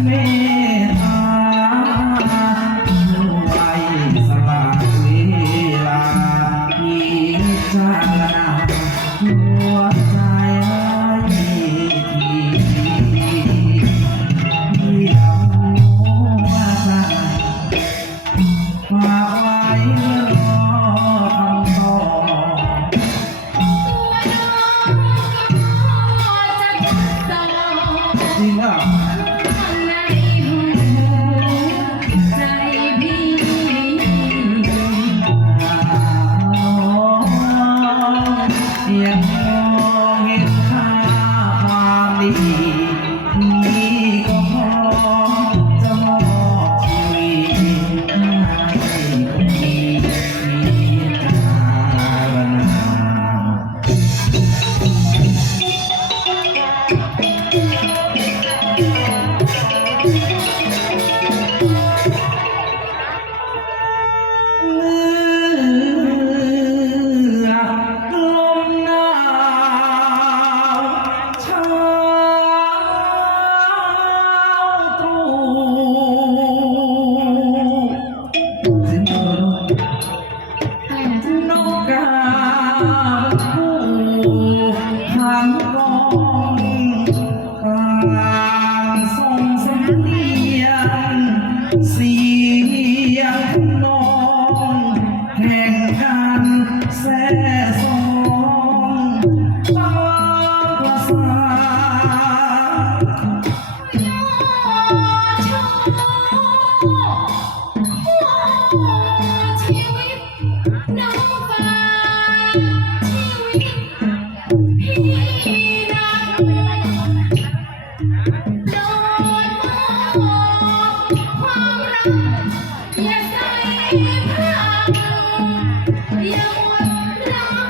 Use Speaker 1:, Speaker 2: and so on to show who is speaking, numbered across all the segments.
Speaker 1: แม่ตาลูกไปส
Speaker 2: ละ
Speaker 1: เวาอีกจา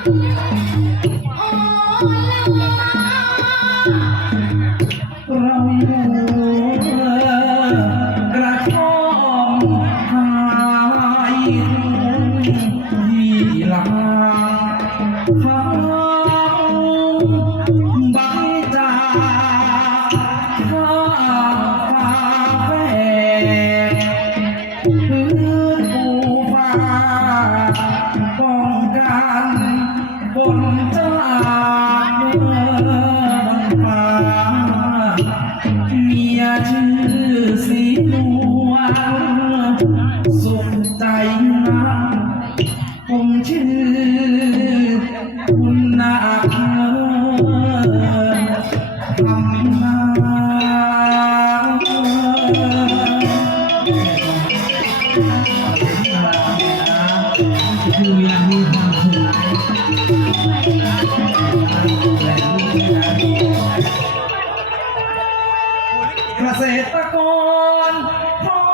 Speaker 1: Thank you. กรพร้อ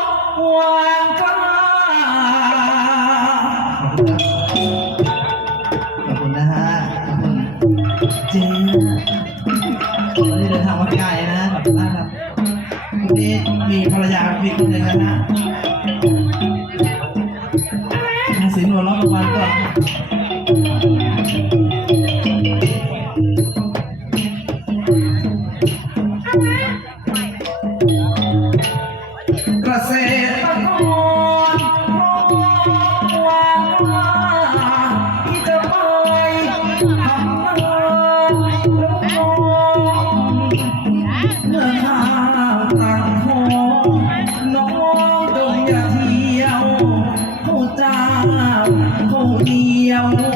Speaker 1: มวานกา
Speaker 3: ขอบคุณนะฮะขอบคุเจ๊วันนี้เดินทางมาไกลนะขอบคุณมากครับ
Speaker 1: นี่มีภรรยามีคนเนึ่งนะฮะสีนวลร้อนกลางวันก็ 你要。